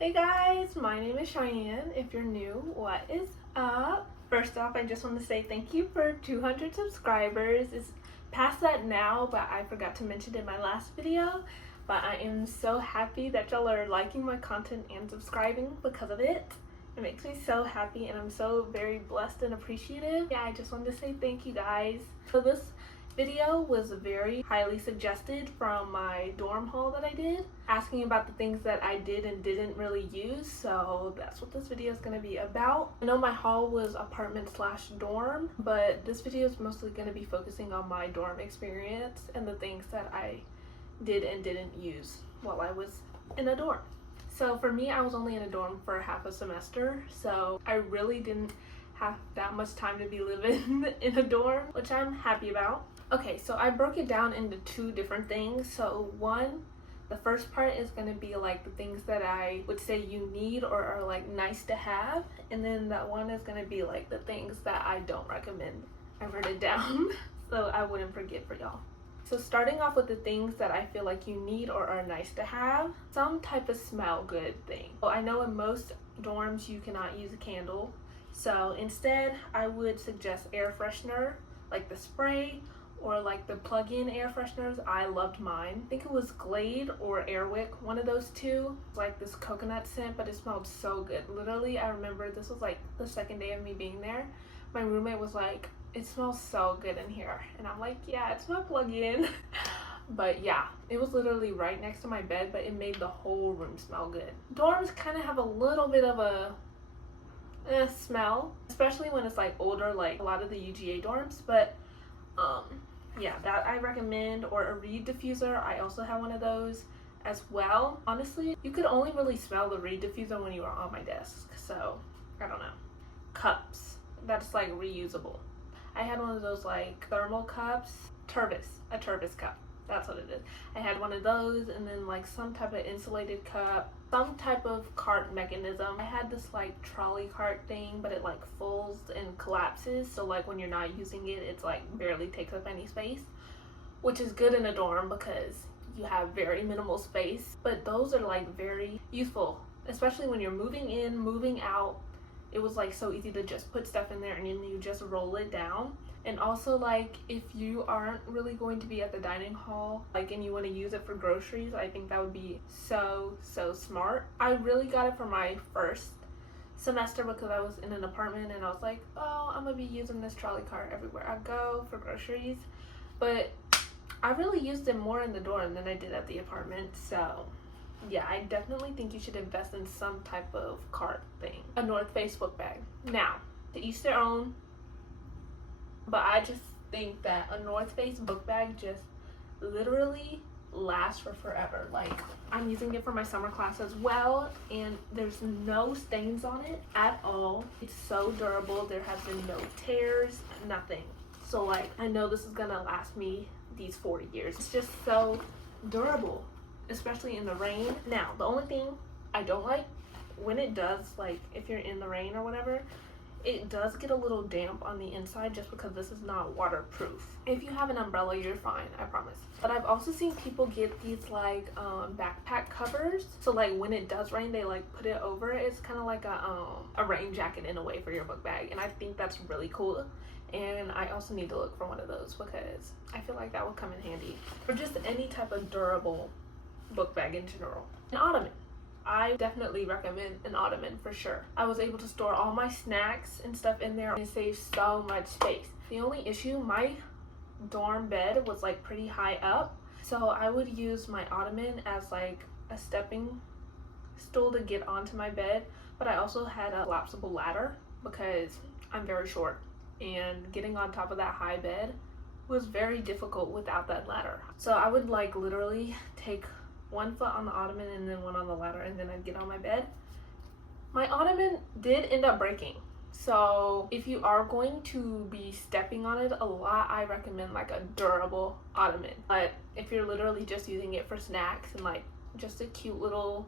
Hey guys, my name is Cheyenne. If you're new, what is up? First off, I just want to say thank you for 200 subscribers. It's past that now, but I forgot to mention it in my last video. But I am so happy that y'all are liking my content and subscribing because of it. It makes me so happy and I'm so very blessed and appreciative. Yeah, I just wanted to say thank you guys. So this video was very highly suggested from my dorm haul that I did, asking about the things that I did and didn't really use, so that's what this video is going to be about. I know my haul was apartment slash dorm, but this video is mostly going to be focusing on my dorm experience and the things that I did and didn't use while I was in a dorm. So for me, I was only in a dorm for half a semester, so I really didn't have that much time to be living in a dorm, which I'm happy about. Okay, so I broke it down into two different things. So one, the first part is going to be like the things that I would say you need or are like nice to have, and then that one is going to be like the things that I don't recommend. I wrote it down so I wouldn't forget for y'all. So starting off with the things that I feel like you need or are nice to have, some type of smell good thing. Well, I know in most dorms you cannot use a candle, so instead I would suggest air freshener, like the spray or like the plug-in air fresheners. I loved mine. I think it was Glade or Airwick, one of those two. It's like this coconut scent, but it smelled so good. Literally, I remember this was like the second day of me being there. My roommate was like, it smells so good in here. And I'm like, yeah, it's my plug-in. But yeah, it was literally right next to my bed, but it made the whole room smell good. Dorms kind of have a little bit of a smell, especially when it's like older, like a lot of the UGA dorms, but yeah, that I recommend. Or a reed diffuser, I also have one of those as well. Honestly, you could only really smell the reed diffuser when you were on my desk, so I don't know. Cups, that's like reusable. I had one of those like thermal cups, a Turvis cup, that's what it is. I had one of those, and then like some type of insulated cup, some type of cart mechanism. I had this like trolley cart thing, but it like folds and collapses, so like when you're not using it, it's like barely takes up any space, which is good in a dorm because you have very minimal space. But those are like very useful, especially when you're moving in, moving out. It was like so easy to just put stuff in there and then you just roll it down. And also, like, if you aren't really going to be at the dining hall, like, and you want to use it for groceries, I think that would be so smart. I really got it for my first semester because I was in an apartment and I was like, oh, I'm gonna be using this trolley cart everywhere I go for groceries. But I really used it more in the dorm than I did at the apartment, so yeah, I definitely think you should invest in some type of cart thing. A North Face book bag. Now, to each their own, but I just think that a North Face book bag just literally lasts for forever. Like, I'm using it for my summer class as well, and there's no stains on it at all. It's so durable. There have been no tears, nothing. So like, I know this is gonna last me these 4 years. It's just so durable, especially in the rain. Now, the only thing I don't like, when it does, like if you're in the rain or whatever, it does get a little damp on the inside just because this is not waterproof. If you have an umbrella, you're fine, I promise. But I've also seen people get these like backpack covers, so like when it does rain, they like put it over it. It's kind of like a rain jacket in a way for your book bag, and I think that's really cool. And I also need to look for one of those because I feel like that would come in handy for just any type of durable book bag in general. An ottoman. I definitely recommend an ottoman for sure. I was able to store all my snacks and stuff in there and it saves so much space. The only issue, my dorm bed was like pretty high up, so I would use my ottoman as like a stepping stool to get onto my bed, but I also had a collapsible ladder because I'm very short and getting on top of that high bed was very difficult without that ladder. So I would like literally take one foot on the ottoman and then one on the ladder, and then I'd get on my bed. My ottoman did end up breaking, so if you are going to be stepping on it a lot, I recommend like a durable ottoman. But if you're literally just using it for snacks and like just a cute little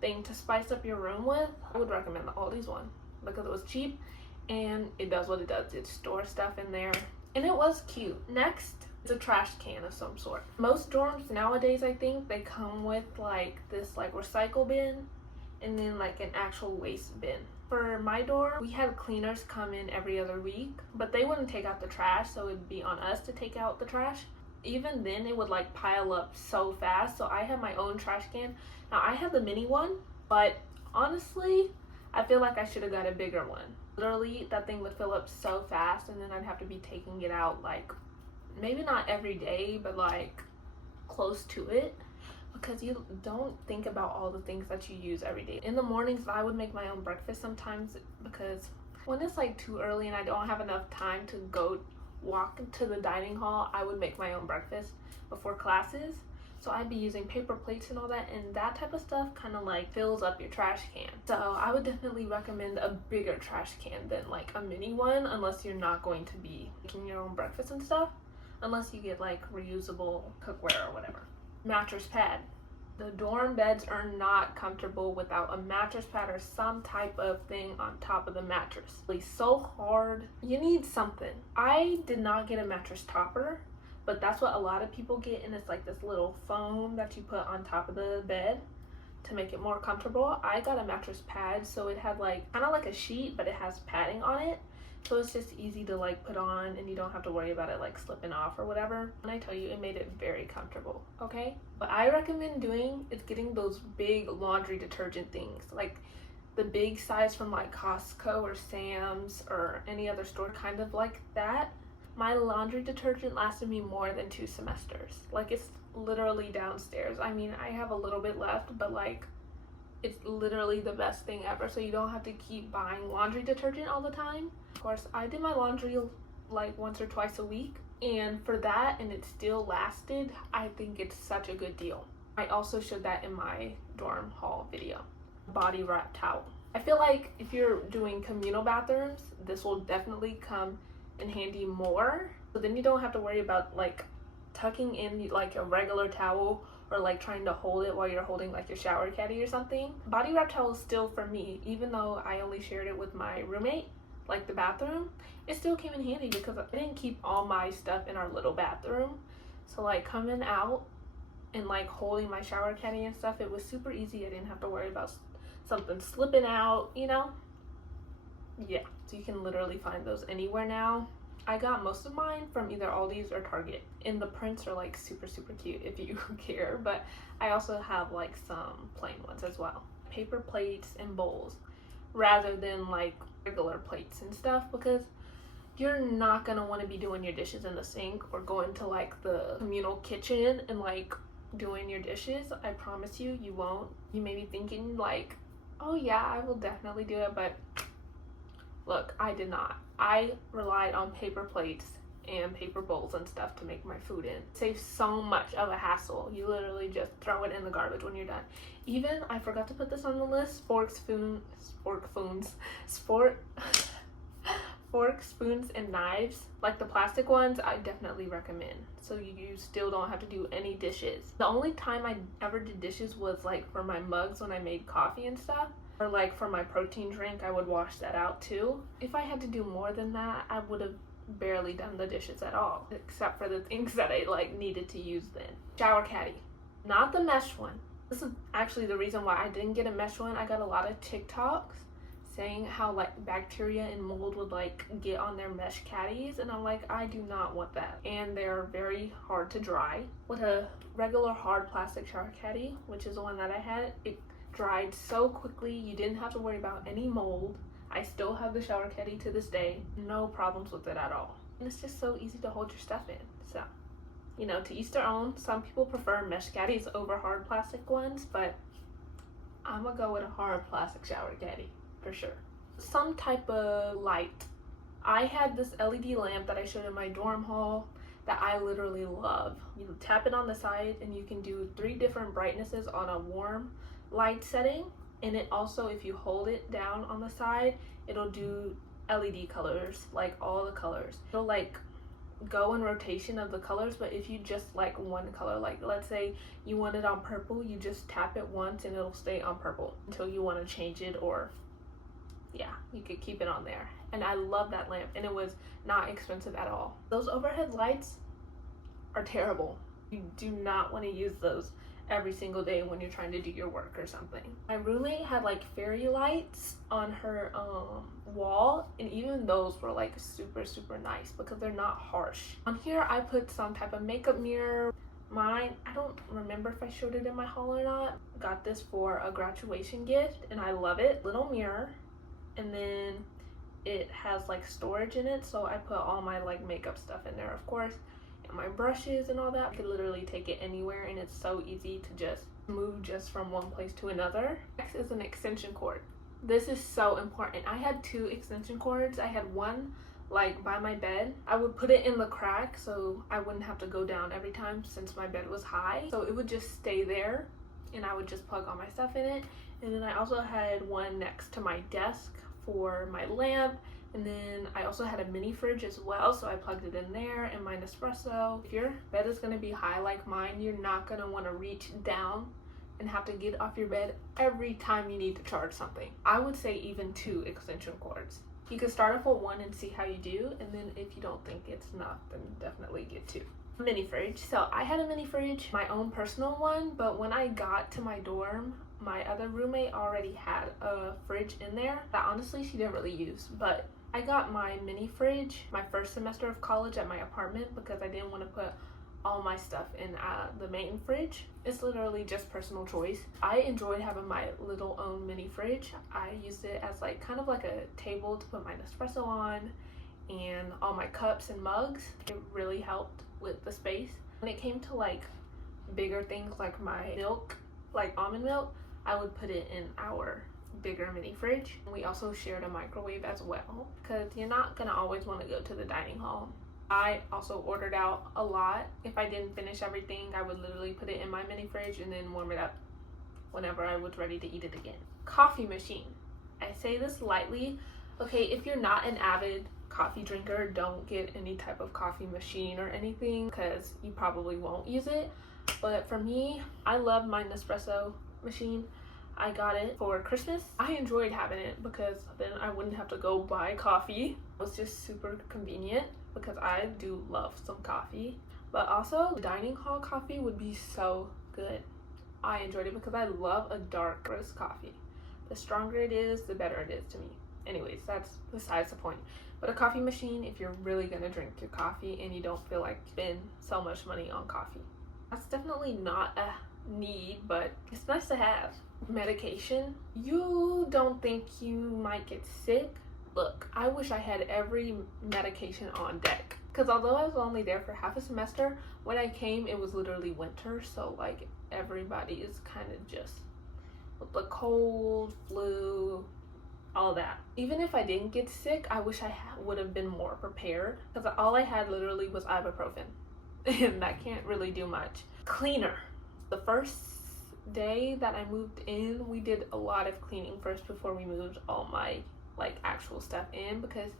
thing to spice up your room with, I would recommend the Aldi's one because it was cheap and it does what it does. It stores stuff in there and it was cute. Next, it's a trash can of some sort. Most dorms nowadays, I think they come with like this like recycle bin, and then like an actual waste bin. For my dorm, we had cleaners come in every other week, but they wouldn't take out the trash, so it'd be on us to take out the trash. Even then, it would like pile up so fast, so I had my own trash can. Now I had the mini one, but honestly, I feel like I should have got a bigger one. Literally, that thing would fill up so fast, and then I'd have to be taking it out like maybe not every day, but like close to it, because you don't think about all the things that you use every day. In the mornings, I would make my own breakfast sometimes, because when it's like too early and I don't have enough time to go walk to the dining hall, I would make my own breakfast before classes. So I'd be using paper plates and all that, and that type of stuff kind of like fills up your trash can. So I would definitely recommend a bigger trash can than like a mini one, unless you're not going to be making your own breakfast and stuff, unless you get like reusable cookware or whatever. Mattress pad. The dorm beds are not comfortable without a mattress pad or some type of thing on top of the mattress. It's so hard. You need something. I did not get a mattress topper, but that's what a lot of people get, and it's like this little foam that you put on top of the bed to make it more comfortable. I got a mattress pad, so it had like kind of like a sheet, but it has padding on it, so it's just easy to like put on, and you don't have to worry about it like slipping off or whatever. And I tell you, it made it very comfortable. Okay, what I recommend doing is getting those big laundry detergent things, like the big size from like Costco or Sam's or any other store, kind of like that. My laundry detergent lasted me more than 2 semesters. Like, it's literally downstairs. I mean, I have a little bit left, but like, it's literally the best thing ever. So you don't have to keep buying laundry detergent all the time. Of course, I did my laundry like once or twice a week, and for that, and it still lasted, I think it's such a good deal. I also showed that in my dorm haul video. Body wrap towel. I feel like if you're doing communal bathrooms, this will definitely come in handy more, so then you don't have to worry about like tucking in like a regular towel or like trying to hold it while you're holding like your shower caddy or something. Body wrap towel is still for me, even though I only shared it with my roommate, like the bathroom, it still came in handy because I didn't keep all my stuff in our little bathroom. So like coming out and like holding my shower caddy and stuff, it was super easy. I didn't have to worry about something slipping out, you know? Yeah, so you can literally find those anywhere now. I got most of mine from either Aldi's or Target, and the prints are like super cute if you care, but I also have like some plain ones as well. Paper plates and bowls rather than like regular plates and stuff, because you're not gonna want to be doing your dishes in the sink or going to like the communal kitchen and like doing your dishes. I promise you, you won't. You may be thinking like, oh yeah, I will definitely do it, but look, I did not. I relied on paper plates and paper bowls and stuff to make my food in. It saves so much of a hassle. You literally just throw it in the garbage when you're done. Even, I forgot to put this on the list, forks, spoons, and knives. Like the plastic ones, I definitely recommend. So you still don't have to do any dishes. The only time I ever did dishes was like for my mugs when I made coffee and stuff. Or like for my protein drink, I would wash that out too. If I had to do more than that, I would have barely done the dishes at all, except for the things that I like needed to use then. Shower caddy, not the mesh one. This is actually the reason why I didn't get a mesh one. I got a lot of TikToks saying how like bacteria and mold would like get on their mesh caddies, and I'm like, I do not want that. And they're very hard to dry. With a regular hard plastic shower caddy, which is the one that I had, it dried so quickly. You didn't have to worry about any mold. I still have the shower caddy to this day. No problems with it at all. And it's just so easy to hold your stuff in. So, you know, to each their own. Some people prefer mesh caddies over hard plastic ones, but I'm gonna go with a hard plastic shower caddy for sure. Some type of light. I had this LED lamp that I showed in my dorm hall that I literally love. You tap it on the side and you can do 3 different brightnesses on a warm light setting, and it also, if you hold it down on the side, it'll do LED colors, like all the colors. It'll like go in rotation of the colors, but if you just like one color, like let's say you want it on purple, you just tap it once and it'll stay on purple until you want to change it, or yeah, you could keep it on there. And I love that lamp, and it was not expensive at all. Those overhead lights are terrible. You do not want to use those every single day when you're trying to do your work or something. My roommate had like fairy lights on her wall, and even those were like super nice because they're not harsh. On here I put some type of makeup mirror. Mine, I don't remember if I showed it in my haul or not. Got this for a graduation gift and I love it. Little mirror, and then it has like storage in it, so I put all my like makeup stuff in there, of course, and my brushes and all that. I could literally take it anywhere, and it's so easy to just move just from one place to another. Next is an extension cord. This is so important. I had 2 extension cords. I had one like by my bed. I would put it in the crack so I wouldn't have to go down every time since my bed was high, so it would just stay there and I would just plug all my stuff in it. And then I also had one next to my desk for my lamp, and then I also had a mini fridge as well, so I plugged it in there, and my Nespresso. If your bed is going to be high like mine, you're not going to want to reach down and have to get off your bed every time you need to charge something. I would say even 2 extension cords. You can start off with 1 and see how you do, and then if you don't think it's enough, then definitely get 2. Mini fridge. So I had a mini fridge, my own personal one, but when I got to my dorm, my other roommate already had a fridge in there that honestly she didn't really use. But I got my mini fridge my first semester of college at my apartment because I didn't want to put all my stuff in the main fridge. It's literally just personal choice. I enjoyed having my little own mini fridge. I used it as like kind of like a table to put my Nespresso on and all my cups and mugs. It really helped with the space. When it came to like bigger things like my milk, like almond milk, I would put it in our bigger mini fridge. We also shared a microwave as well because you're not gonna always want to go to the dining hall. I also ordered out a lot. If I didn't finish everything, I would literally put it in my mini fridge and then warm it up whenever I was ready to eat it again. Coffee machine. I say this lightly. Okay, if you're not an avid coffee drinker, don't get any type of coffee machine or anything because you probably won't use it. But for me, I love my Nespresso machine. I got it for Christmas. I enjoyed having it because then I wouldn't have to go buy coffee. It was just super convenient because I do love some coffee. But also, dining hall coffee would be so good. I enjoyed it because I love a dark roast coffee. The stronger it is, the better it is to me. Anyways, that's besides the point. But a coffee machine, if you're really gonna drink your coffee and you don't feel like you spend so much money on coffee. That's definitely not a need, but it's nice to have. Medication. You don't think you might get sick? Look, I wish I had every medication on deck. Because although I was only there for half a semester, when I came, it was literally winter. So like everybody is kind of just with the cold, flu, all that. Even if I didn't get sick, I wish I would have been more prepared. Because all I had literally was ibuprofen. And that can't really do much. Cleaner. The first day that I moved in, we did a lot of cleaning first before we moved all my like actual stuff in, because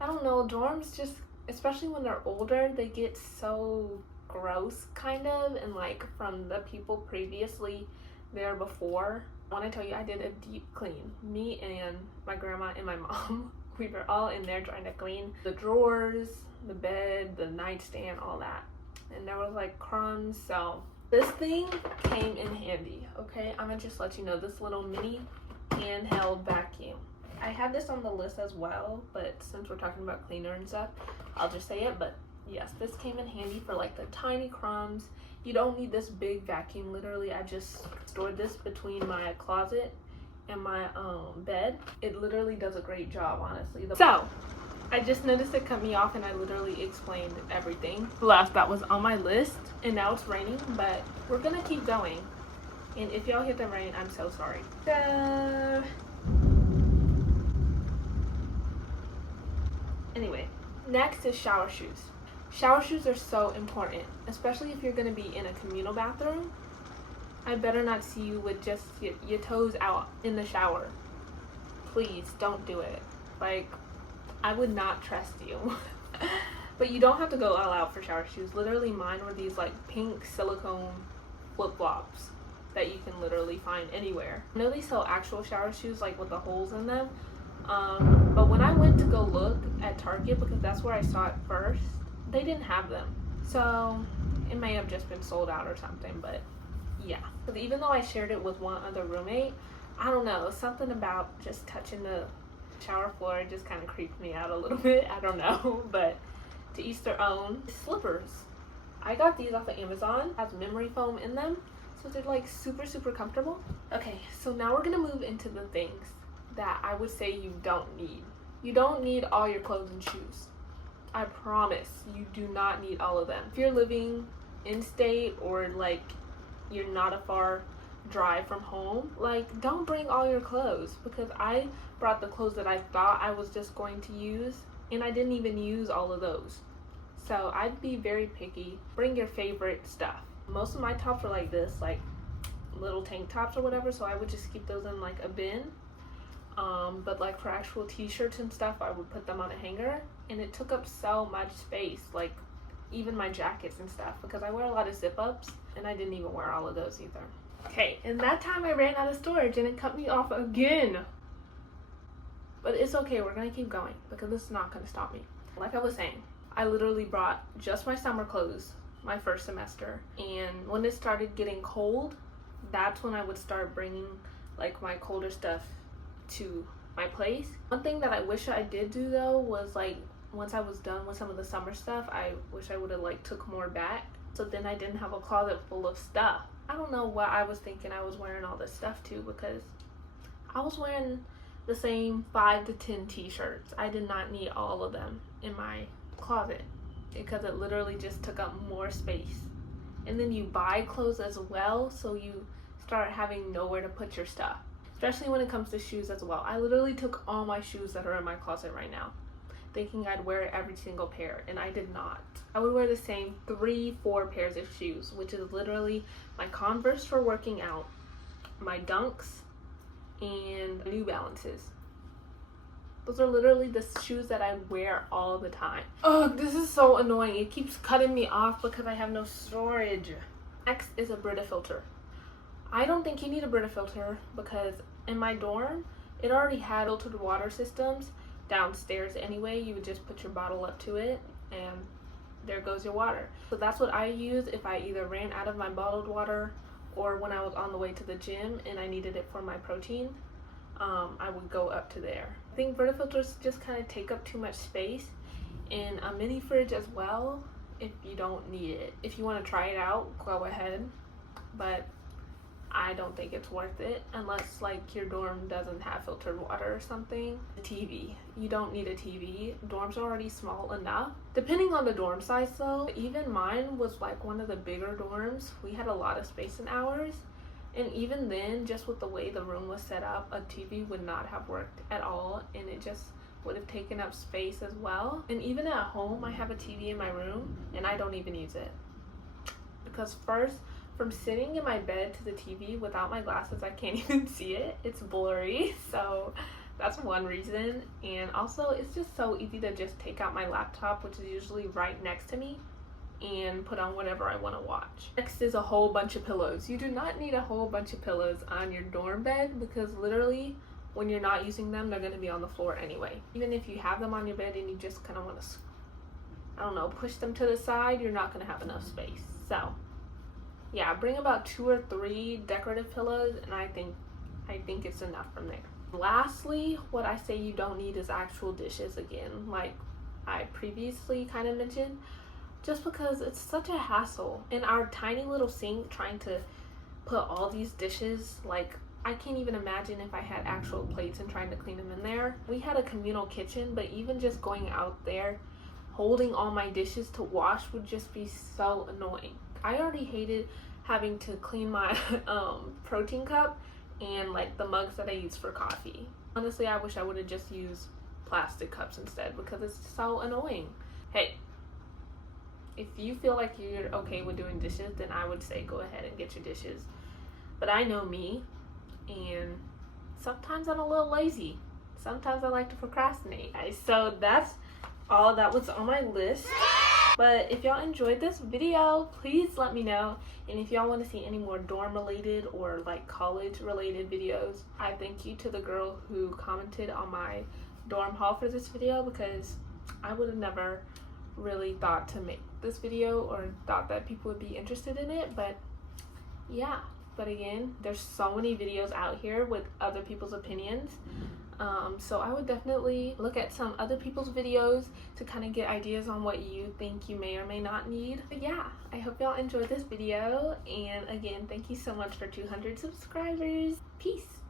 I don't know, dorms just, especially when they're older, they get so gross kind of, and like from the people previously there before. When I tell you, I did a deep clean. Me and my grandma and my mom, we were all in there trying to clean the drawers, the bed, the nightstand, all that. And there was like crumbs, so this thing came in handy, okay? I'm gonna just let you know, this little mini handheld vacuum. I had this on the list as well, but since we're talking about cleaner and stuff, I'll just say it. But yes, this came in handy for like the tiny crumbs. You don't need this big vacuum. Literally, I just stored this between my closet and my bed. It literally does a great job, honestly. So I just noticed it cut me off, and I literally explained everything last that was on my list. And now it's raining, but we're gonna keep going. And if y'all hear the rain, I'm so sorry. Anyway, next is shower shoes. Shower shoes are so important, especially if you're gonna be in a communal bathroom. I better not see you with just your toes out in the shower. Please don't do it. Like, I would not trust you. But you don't have to go all out for shower shoes. Literally, mine were these like pink silicone flip-flops that you can literally find anywhere. I know they sell actual shower shoes like with the holes in them. But when I went to go look at Target, because that's where I saw it first, they didn't have them. So it may have just been sold out or something. But Yeah, because even though I shared it with one other roommate, I don't know, something about just touching the shower floor just kind of creeped me out a little bit. I don't know, but to each their own. Slippers. I got these off of Amazon. Has memory foam in them, so they're like super comfortable. Okay, so now we're gonna move into the things that I would say you don't need. You don't need all your clothes and shoes. I promise you do not need all of them. If you're living in state or like you're not a far drive from home, like don't bring all your clothes, because I brought the clothes that I thought I was just going to use and I didn't even use all of those. So I'd be very picky. Bring your favorite stuff. Most of my tops are like this, like little tank tops or whatever, so I would just keep those in like a bin. But like for actual t-shirts and stuff, I would put them on a hanger, and it took up so much space, like even my jackets and stuff, because I wear a lot of zip-ups and I didn't even wear all of those either. Okay, and that time I ran out of storage and it cut me off again. But it's okay, we're gonna keep going because this is not gonna stop me. Like I was saying, I literally brought just my summer clothes my first semester, and when it started getting cold, that's when I would start bringing like my colder stuff to my place. One thing that I wish I did do though was like once I was done with some of the summer stuff, I wish I would have like took more back, so then I didn't have a closet full of stuff. I don't know what I was thinking I was wearing all this stuff to, because I was wearing the same 5 to 10 t-shirts. I did not need all of them in my closet because it literally just took up more space. And then you buy clothes as well, so you start having nowhere to put your stuff, especially when it comes to shoes as well. I literally took all my shoes that are in my closet right now, thinking I'd wear every single pair, and I did not. I would wear the same 3-4 pairs of shoes, which is literally my Converse for working out, my Dunks, and New Balances. Those are literally the shoes that I wear all the time. Ugh, this is so annoying. It keeps cutting me off because I have no storage. Next is a Brita filter. I don't think you need a Brita filter because in my dorm, it already had filtered water systems downstairs anyway. You would just put your bottle up to it and there goes your water. So that's what I use if I either ran out of my bottled water or when I was on the way to the gym and I needed it for my protein. I would go up to there. I think Brita filters just kind of take up too much space, and a mini fridge as well if you don't need it. If you want to try it out, go ahead, but I don't think it's worth it unless like your dorm doesn't have filtered water or something. A TV. You don't need a TV. Dorms are already small enough. Depending on the dorm size though, even mine was like one of the bigger dorms. We had a lot of space in ours. And even then, just with the way the room was set up, a TV would not have worked at all, and it just would have taken up space as well. And even at home, I have a TV in my room and I don't even use it. Because first, from sitting in my bed to the TV without my glasses, I can't even see it. It's blurry, so that's one reason. And also, it's just so easy to just take out my laptop, which is usually right next to me, and put on whatever I want to watch. Next is a whole bunch of pillows. You do not need a whole bunch of pillows on your dorm bed because literally when you're not using them, they're going to be on the floor anyway. Even if you have them on your bed and you just kind of want to, I don't know, push them to the side, you're not going to have enough space. So yeah, bring about 2 or 3 decorative pillows, and I think it's enough from there. Lastly, what I say you don't need is actual dishes again, like I previously kind of mentioned, just because it's such a hassle. In our tiny little sink, trying to put all these dishes, like I can't even imagine if I had actual plates and trying to clean them in there. We had a communal kitchen, but even just going out there, holding all my dishes to wash would just be so annoying. I already hated having to clean my protein cup and like the mugs that I use for coffee. Honestly, I wish I would have just used plastic cups instead because it's so annoying. Hey, if you feel like you're okay with doing dishes, then I would say go ahead and get your dishes. But I know me, and sometimes I'm a little lazy. Sometimes I like to procrastinate. So that's all that was on my list. But if y'all enjoyed this video, please let me know. And if y'all want to see any more dorm related or like college related videos, I thank you to the girl who commented on my dorm haul for this video, because I would have never really thought to make this video or thought that people would be interested in it. But yeah, but again, there's so many videos out here with other people's opinions. So I would definitely look at some other people's videos to kind of get ideas on what you think you may or may not need. But yeah, I hope y'all enjoyed this video, and again, thank you so much for 200 subscribers. Peace.